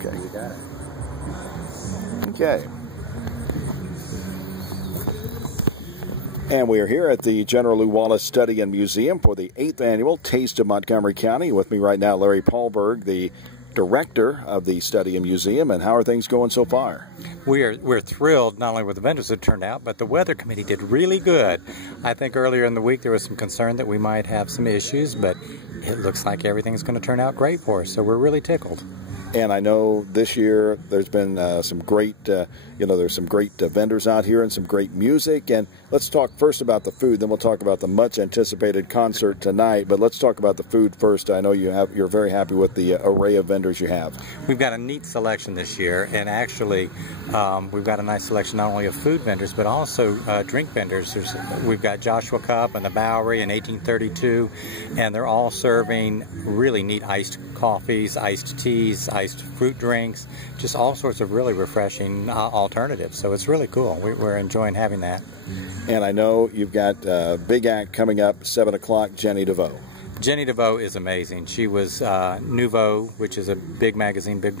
Okay. You got it. Okay. And we are here at the General Lew Wallace Study and Museum for the 8th Annual Taste of Montgomery County. With me right now, Larry Paarlburg, the director of the Study and Museum. And how are things going so far? We're thrilled not only with the vendors that turned out, but the weather committee did really good. I think earlier in the week there was some concern that we might have some issues, but it looks like everything's going to turn out great for us, so we're really tickled. And I know this year there's been some great, there's some great vendors out here and some great music. And let's talk first about the food, then we'll talk about the much anticipated concert tonight. But let's talk about the food first. I know you're very happy with the array of vendors you have. We've got a neat selection this year, and actually we've got a nice selection not only of food vendors but also drink vendors. We've got Joshua Cup and the Bowery in 1832, and they're all serving really neat iced coffees, iced teas, iced fruit drinks, just all sorts of really refreshing alternatives. So it's really cool. We're enjoying having that. And I know you've got a big act coming up, 7 o'clock, Jenny DeVoe. Jenny DeVoe is amazing. She was Nouveau, which is a big magazine, big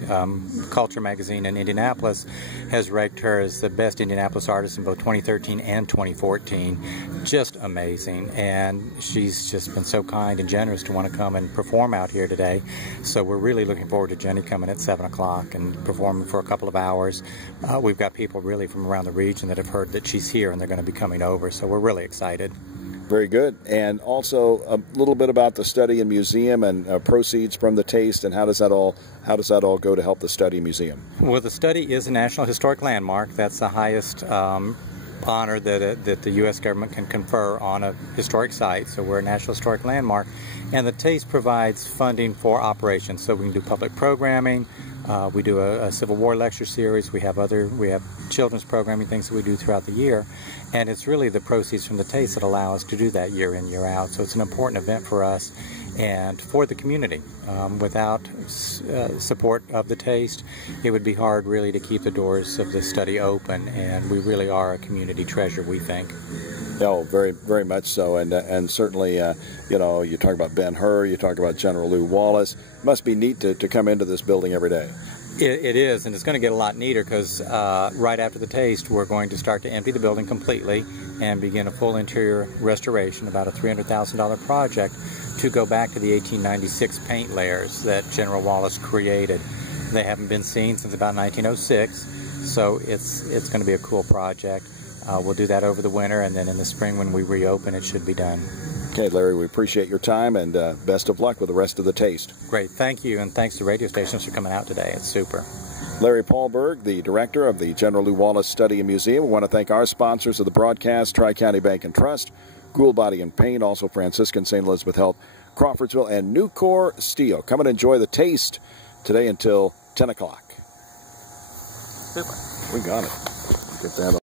culture magazine in Indianapolis, has ranked her as the best Indianapolis artist in both 2013 and 2014. Just amazing. And she's just been so kind and generous to want to come and perform out here today. So we're really looking forward to Jenny coming at 7 o'clock and performing for a couple of hours. We've got people really from around the region that have heard that she's here and they're going to be coming over. So we're really excited. Very good. And also a little bit about the Study and Museum and proceeds from the taste, and how does that all go to help the Study Museum? Well, the Study is a National Historic Landmark. That's the highest honor that the U.S. government can confer on a historic site. So we're a National Historic Landmark, and the taste provides funding for operations. So we can do public programming. We do a Civil War lecture series. We have children's programming, things that we do throughout the year, and it's really the proceeds from the taste that allow us to do that year in, year out. So it's an important event for us and for the community. Without support of the taste, it would be hard really to keep the doors of the Study open, and we really are a community treasure, we think. No, very, very much so, and certainly, you talk about Ben-Hur, you talk about General Lew Wallace. It must be neat to come into this building every day. It is, and it's going to get a lot neater because right after the taste, we're going to start to empty the building completely and begin a full interior restoration, about a $300,000 project, to go back to the 1896 paint layers that General Wallace created. They haven't been seen since about 1906, so it's going to be a cool project. We'll do that over the winter, and then in the spring when we reopen, it should be done. Okay, Larry, we appreciate your time, and best of luck with the rest of the taste. Great, thank you, and thanks to radio stations for coming out today. It's super. Larry Paarlburg, the director of the General Lew Wallace Study and Museum. We want to thank our sponsors of the broadcast, Tri-County Bank and Trust, Gould Body and Paint, also Franciscan St. Elizabeth Health, Crawfordsville, and Nucor Steel. Come and enjoy the taste today until 10 o'clock. Super. We got it. Get that on.